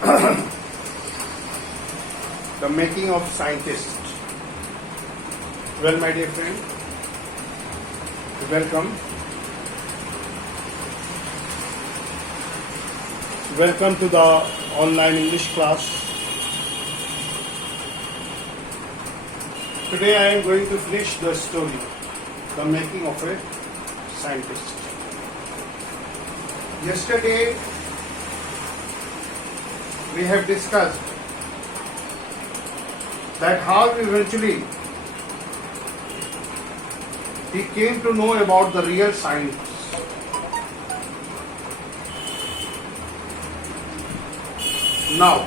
The making of scientists. Well, my dear friend, welcome. Welcome to the online English class. Today I am going to finish the story, The Making of a Scientist. Yesterday we have discussed that how eventually he came to know about the real science. Now,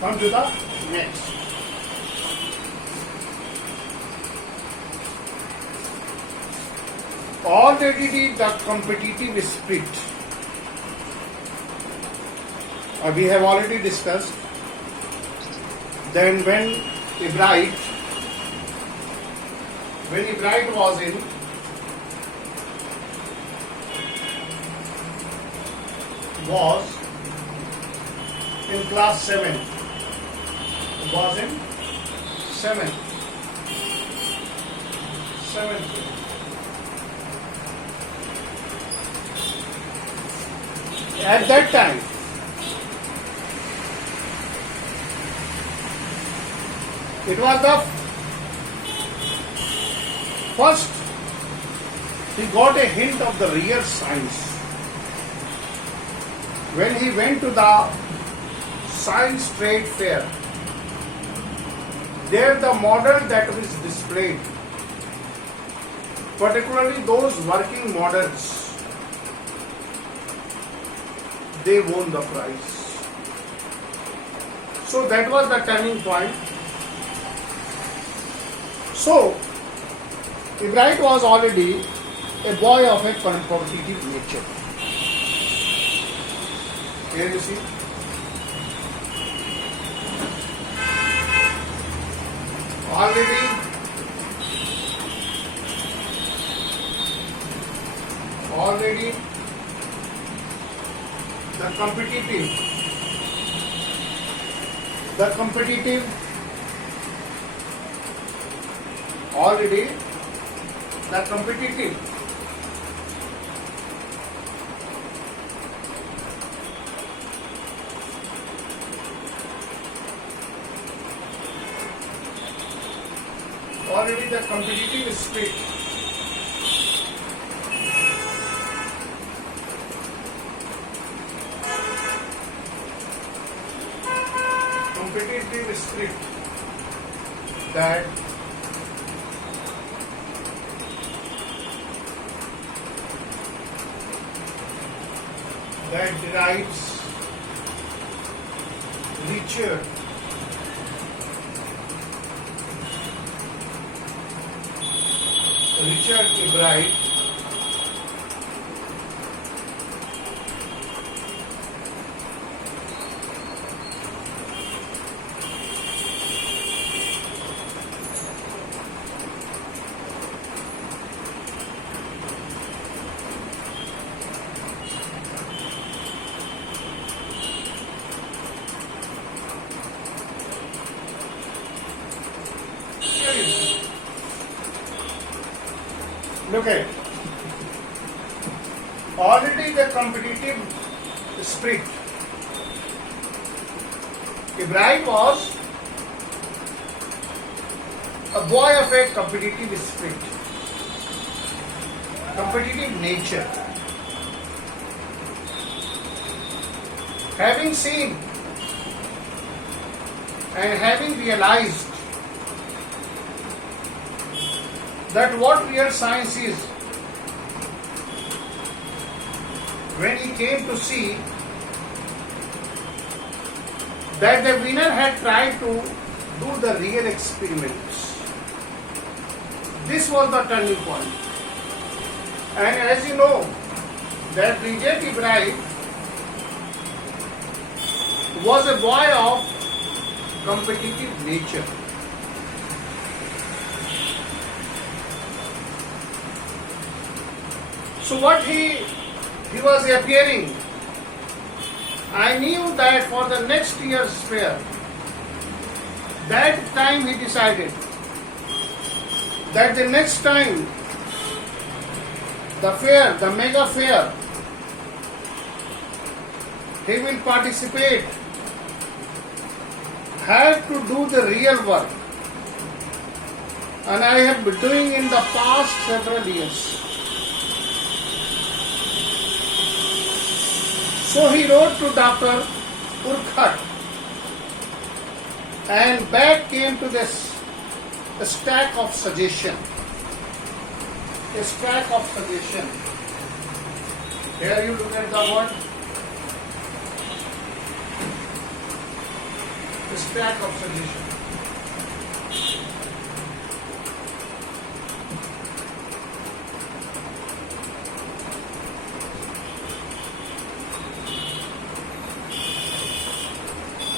come to the next. Already the competitive spirit. We have already discussed. Then when Ebright was in class 7. Was in 7th. At that time, it was the first he got a hint of the real science when he went to the science trade fair. There the model that was displayed, particularly those working models, they won the prize. So that was the turning point. So Ebright was already a boy of a competitive nature. Here you see. Already the competitive spirit that derives Richard Ebright look at it. Already the competitive spirit. Ebright was a boy of a competitive spirit, competitive nature. Having seen and having realized that what real science is, when he came to see that the winner had tried to do the real experiments, this was the turning point. And as you know, that Richard Ebright was a boy of competitive nature. So what he was appearing, I knew that for the next year's fair, that time he decided that the next time the fair, the mega fair, he will participate, have to do the real work. And I have been doing in the past several years. So he wrote to Dr. Urquhart, and back came to this stack of suggestion. A stack of suggestion. Here you look at the word. A stack of suggestion.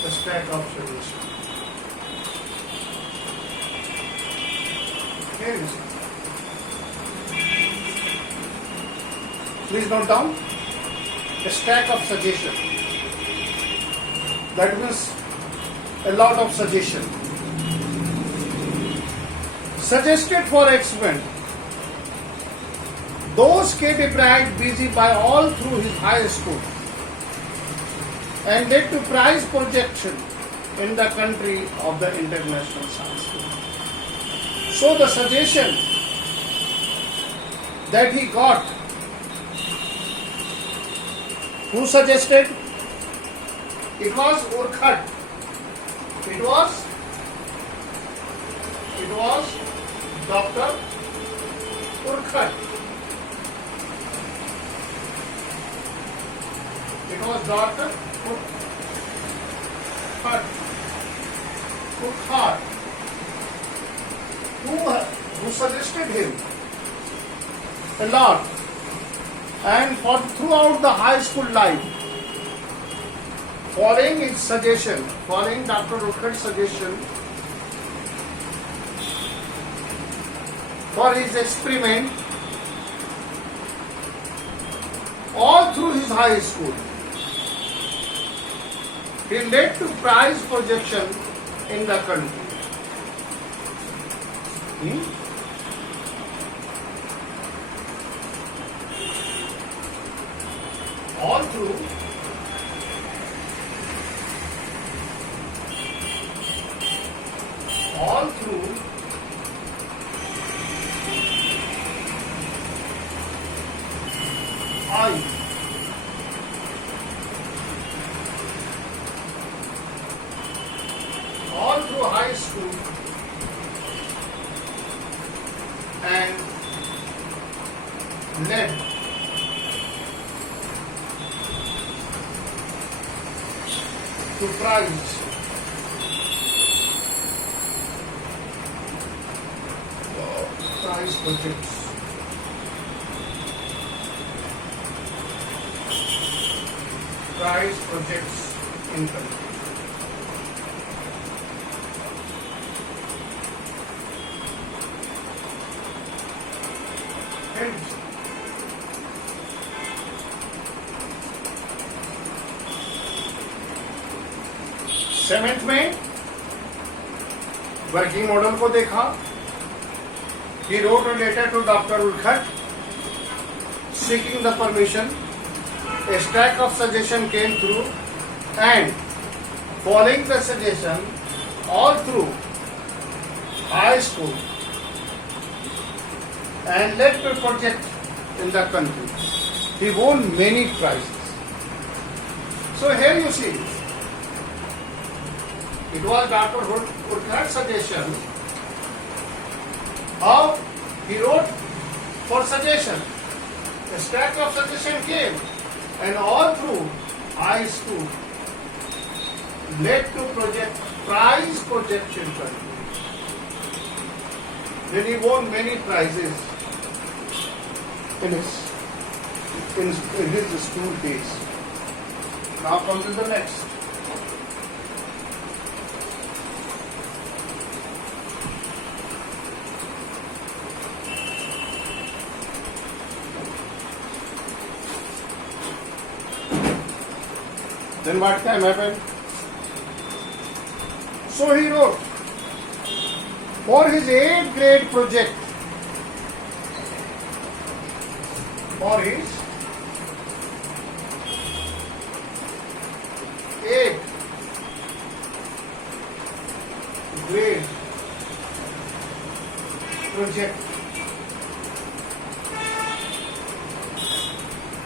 A stack of suggestion. Here you see. Please note down a stack of suggestion. That means a lot of suggestion. Suggested for experiment. Those kept Bragg busy by all through his high school and led to prize projection in the country of the international science school. So the suggestion that he got, who suggested? It was Urquhart. It was Dr. Urquhart. It was Dr. Urquhart who suggested him a lot. And throughout the high school life, following his suggestion, following Dr. Urquhart's suggestion for his experiment, all through his high school, he led to prize projection in the country. All through high school and led to prize projects. Prize projects in country. Seventh में working model को देखा. He wrote a letter to Dr. Urquhart seeking the permission. A stack of suggestion came through, and following the suggestion all through high school and led to project in the country. He won many prizes. So here you see, it was Dr. Urquhart's suggestion. How he wrote for suggestion. A stack of suggestion came, and all through high school led to prize projection. Then he won many prizes in his school days. Now come to the next. Then what can happen? So he wrote, for his 8th grade project, for his 8th grade project,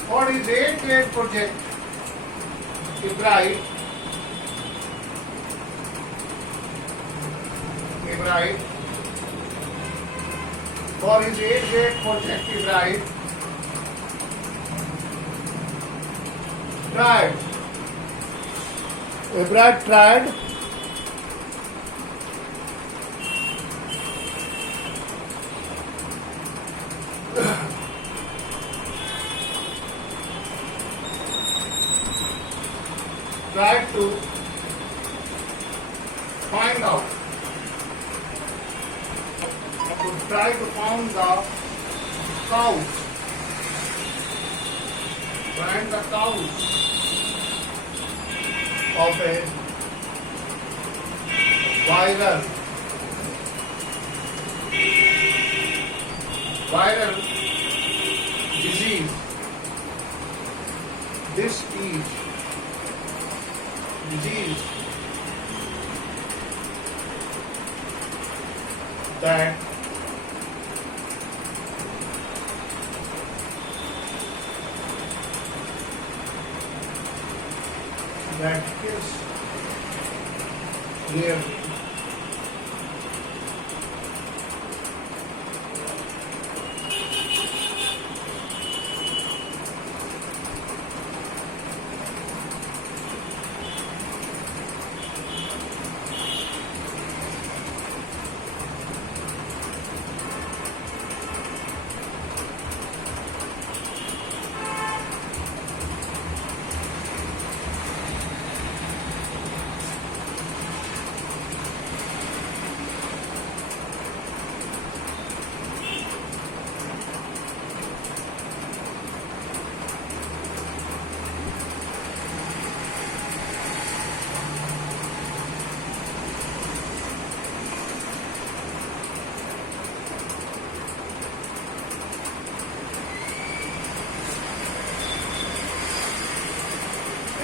for his 8th grade project, Ibrahim for his 8th grade project, Ibrahim tried tried to find out, try to find the cause, of a viral disease. This is disease that is near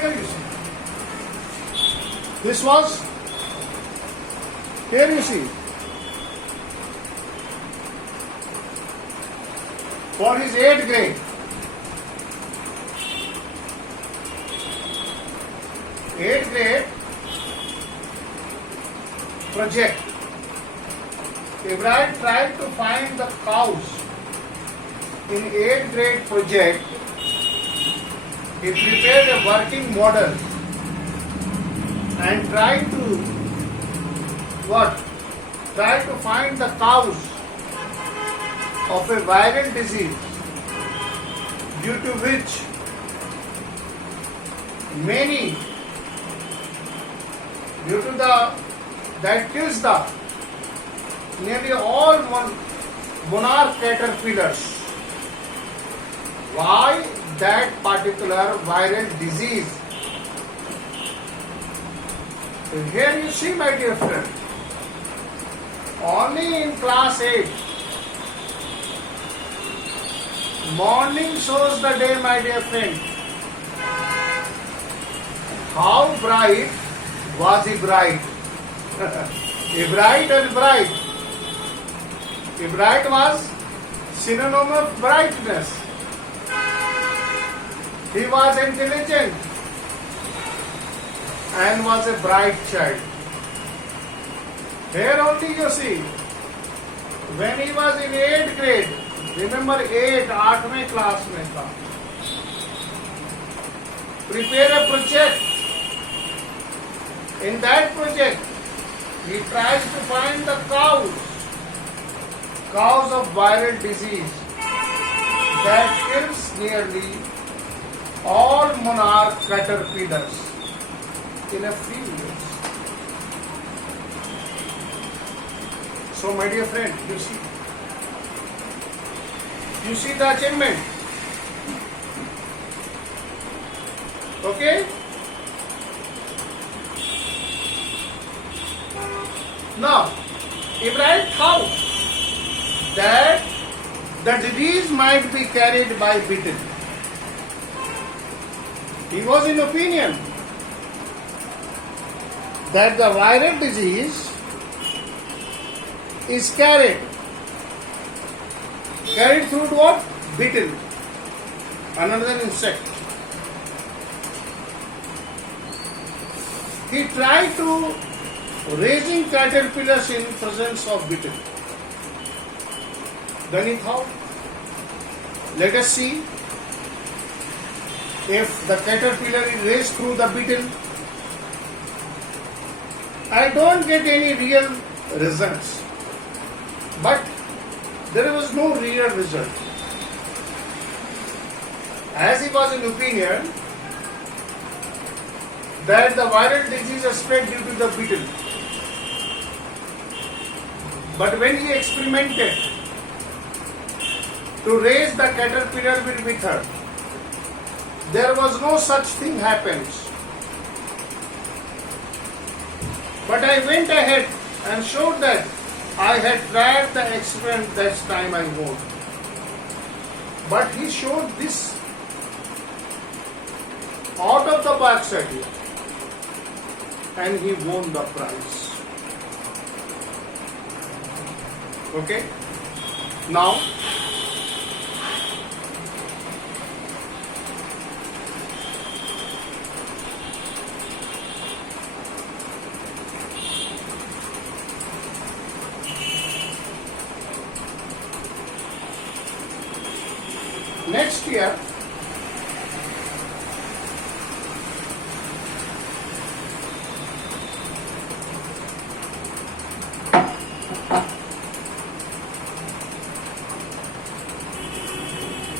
here you see. This was here you see. For his 8th grade. 8th grade project. Ibrahim tried to find the cause in 8th grade project. He prepared a working model and tried to find the cause of a viral disease due to which that kills the nearly all monarch caterpillars. Why that particular viral disease? So here you see, my dear friend, only in class 8, morning shows the day, my dear friend. How bright was he bright? Bright and bright. Bright was synonym of brightness. He was intelligent and was a bright child. Here only you see, when he was in 8th grade, remember 8th class में था, prepare a project. In that project, he tries to find the cause of viral disease that kills nearly all monarch caterpillars in a few years. So, my dear friend, you see the achievement. Okay? Now, Ibrahim thought that the disease might be carried by beetle. He was in opinion that the viral disease is carried through what? Beetle, another insect. He tried to raising caterpillars in presence of beetle. Then he thought, let us see if the caterpillar is raised through the beetle. I don't get any real results, but there was no real result. As he was in opinion that the viral disease is spread due to the beetle. But when he experimented to raise the caterpillar with her, there was no such thing happens. But I went ahead and showed that I had tried the experiment that time I won. But he showed this out of the box idea and he won the prize. Okay? Now, next year,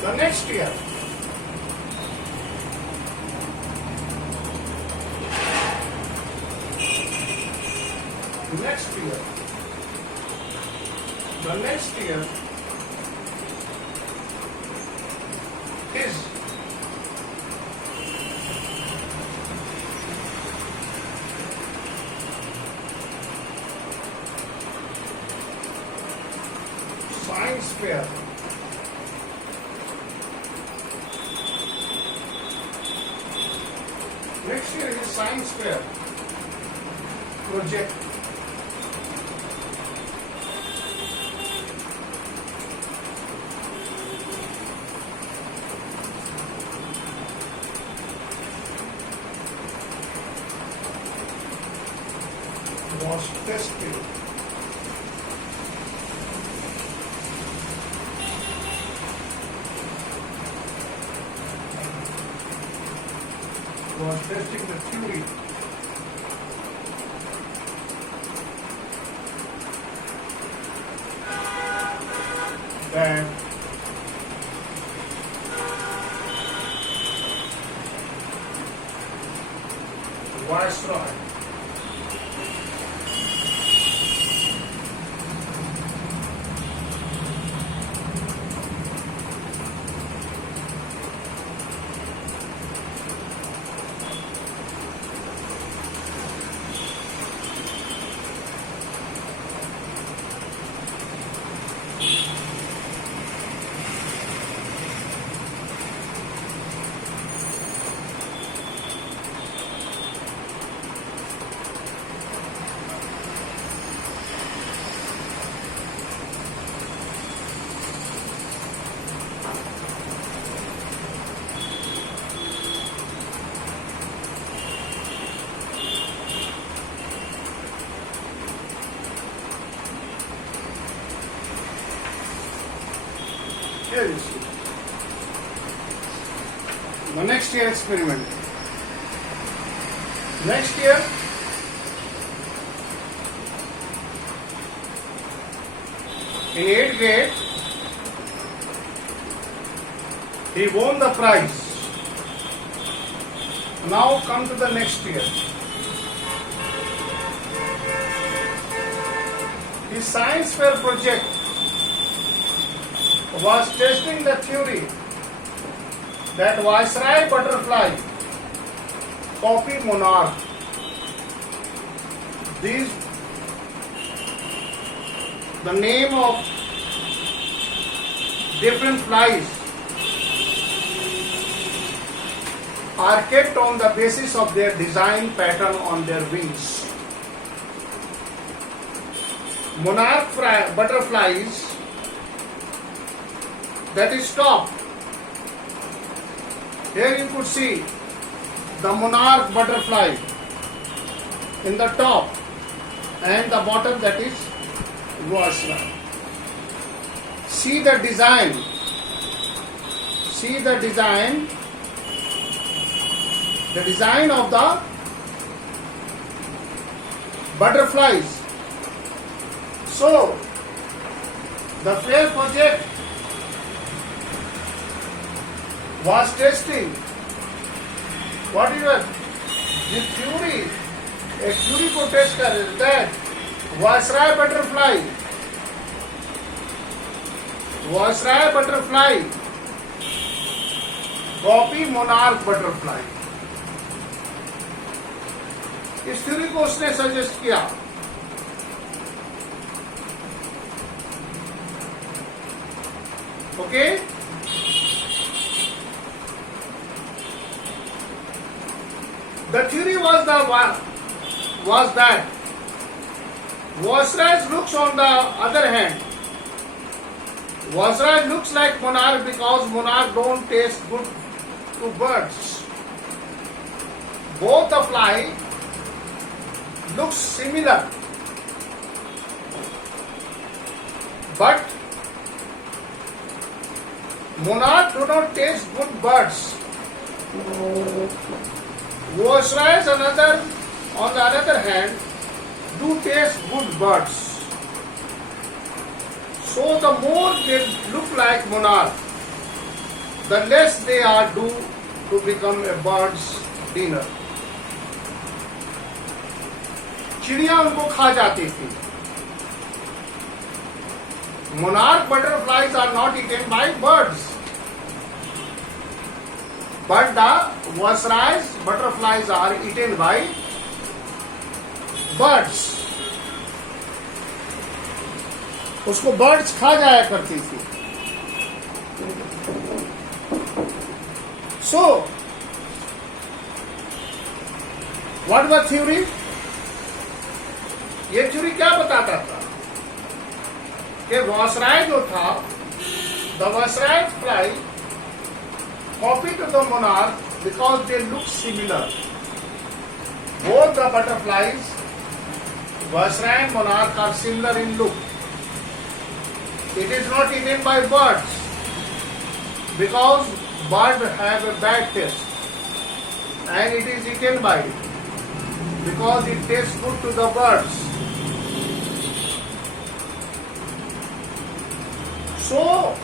the next year, the next year is science fair. Next year is science fair project. Was tested testing the theory that Viceroy here you see. The next year experiment. Next year, in 8th grade, he won the prize. Now come to the next year. His science fair project was testing the theory that Viceroy butterfly copy monarch. These the name of different flies are kept on the basis of their design pattern on their wings. Monarch butterflies, that is top. Here you could see the monarch butterfly in the top, and the bottom, that is Viceroy. See the design. See the design. The design of the butterflies. So, the FAIR project was testing what is the theory. A theory को test कर रहे that Viceroy butterfly copy monarch butterfly. इस theory को उसने suggest किया. Okay? The theory was that Viceroy looks on the other hand. Viceroy looks like monarch because monarch don't taste good to birds. Both the fly looks similar, but monarch do not taste good birds. Viceroys on the other hand do taste good birds. So the more they look like monarch, the less they are due to become a bird's dinner. चिड़िया उनको खा जाती थी. Monarch butterflies are not eaten by birds, but the Viceroy's butterflies are eaten by birds. उसको birds खा जाया करती थी. So, what was theory? ये थ्योरी क्या बताता था कि Viceroy जो था, the Viceroy fly copy to the monarch because they look similar. Both the butterflies, Viceroy and monarch, are similar in look. It is not eaten by birds because birds have a bad taste, and it is eaten by it because it tastes good to the birds. So,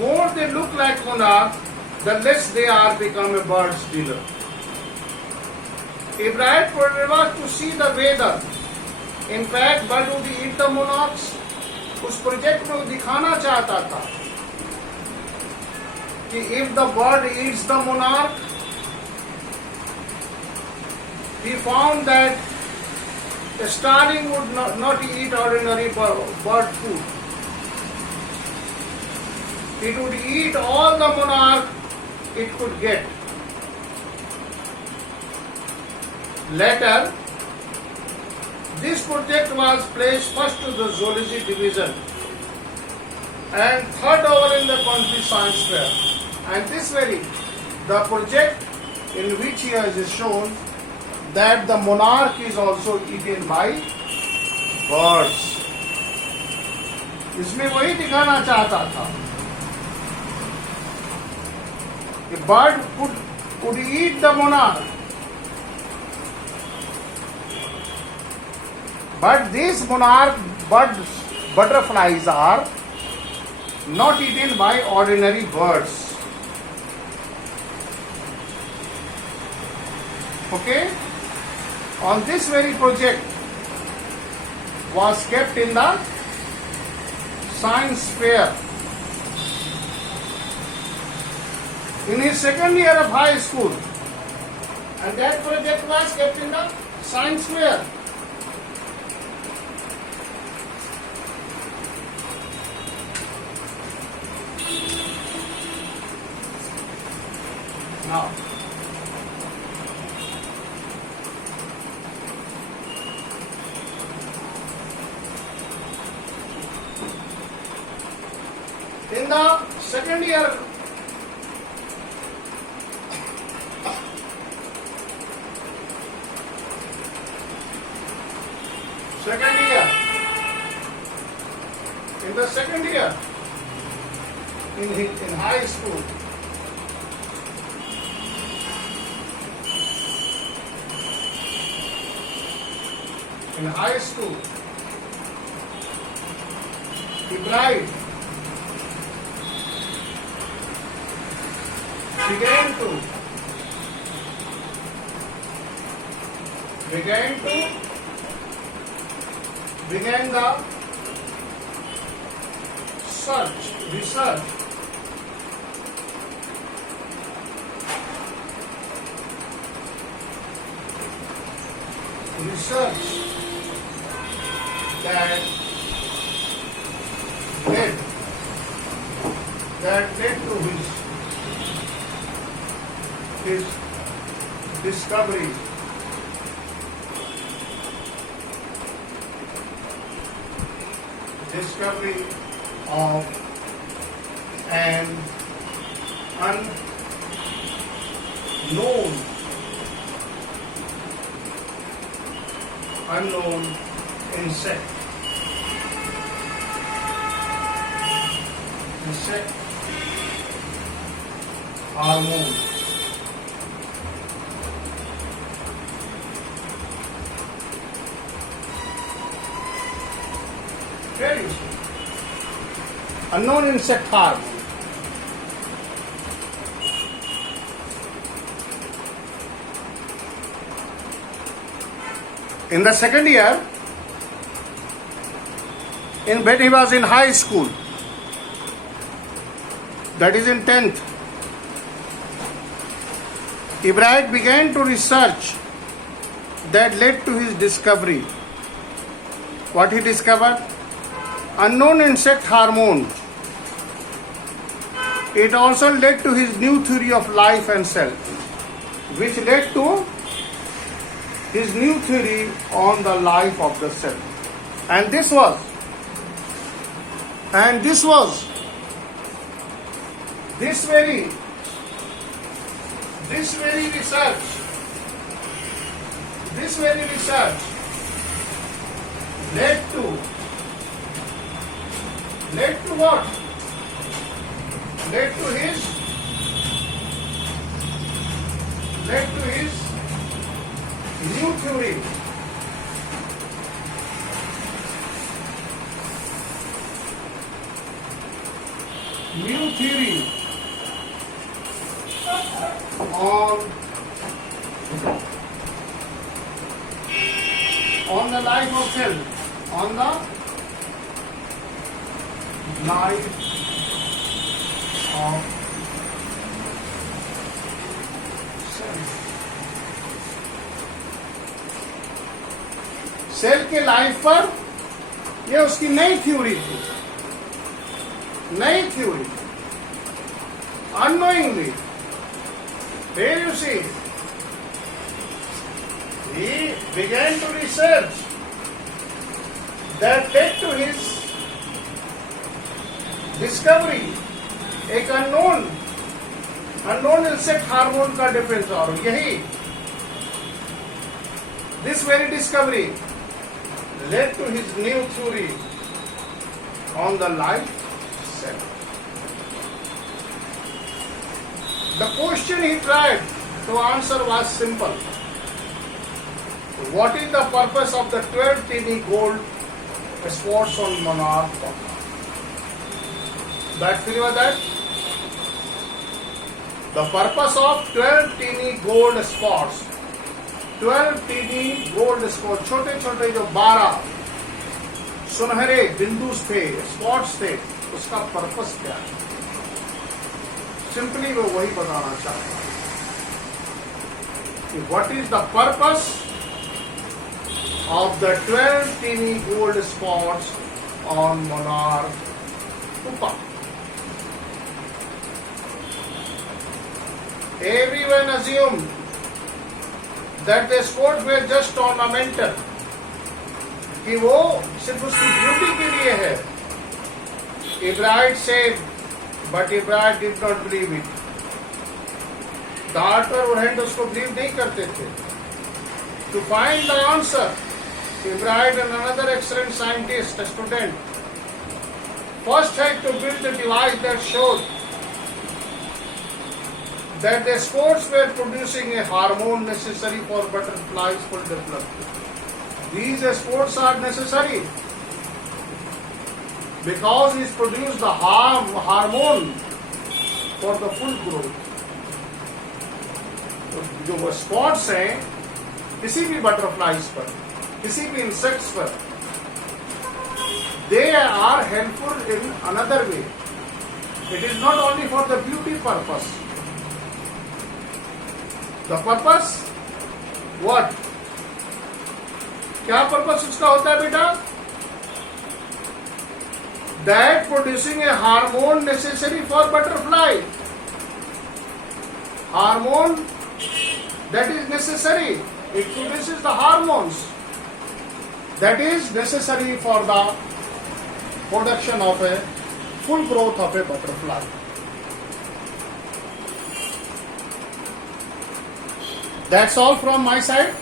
more they look like monarch, the less they are become a bird's dinner. A bright project was to see the weather. In fact, bird would eat the monarchs. उस project में वो दिखाना चाहता था कि if the bird eats the monarch, he found that a starling would not eat ordinary bird food. It would eat all the monarch it could get. Later, this project was placed first to the zoology division and third over in the country science fair. And this the project in which he has shown that the monarch is also eaten by birds. इसमें वही दिखाना चाहता था कि bird could eat the monarch. But these monarch butterflies are not eaten by ordinary birds. Okay? On this very project was kept in the science fair. In his second year of high school, and that project was kept in the science fair. In the second year, in the second year, in high school, Ibrahim began the research that led to his discovery of an unknown insect hormone. Here you see. Unknown insect hormone. In the second year, when he was in high school, that is in 10th, Ibrahim began to research that led to his discovery. What he discovered? Unknown insect hormone. It also led to his new theory of life and self, which led to his new theory on the life of the self. And this was this very research led to what? Led to his new theory. On the life of self, on the life of self. Cell के life पर यह उसकी नई theory थी, unknowingly. Here you see, he began to research that led to his discovery. एक unknown insect hormone का difference, और यही this very discovery led to his new theory on the life self. The question he tried to answer was simple. What is the purpose of the 12 teeny gold spots on monarch? That clear with that? The purpose of 12 teeny gold spots. 12 teeny gold spots, छोटे छोटे जो 12 सुनहरे बिंदु थे, spots थे, उसका purpose क्या है? सिंपली वो वही बताना चाहता है कि what is the purpose of the 12 teeny gold spots on monarch pupa. Everyone assumed that the spots were just ornamental, कि वो सिर्फ उसकी ब्यूटी के लिए है. Ibrahim said But Ebrard did not believe it. Darter और Hend उसको believe नहीं करते थे. To find the answer, Ebrard and another excellent scientist, a student, first had to build a device that showed that the spores were producing a hormone necessary for butterflies' full development. These spores are necessary because it produces the hormone for the full growth. तो जो वो spots हैं किसी भी butterflies पर, किसी भी insects पर, they are helpful in another way. It is not only for the beauty purpose. The purpose, what? क्या पर्पस उसका होता है बेटा? That producing a hormone necessary for butterfly. Hormone that is necessary. It produces the hormones that is necessary for the production of a full growth of a butterfly. That's all from my side.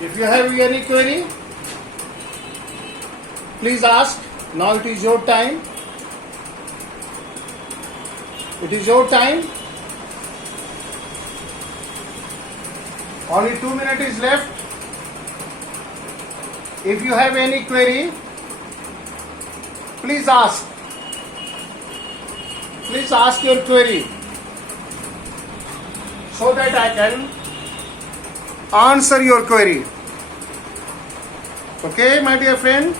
If you have any query, please ask. Now it is your time. It is your time. Only 2 minutes is left. If you have any query, please ask. Please ask your query so that I can answer your query. Okay, my dear friend.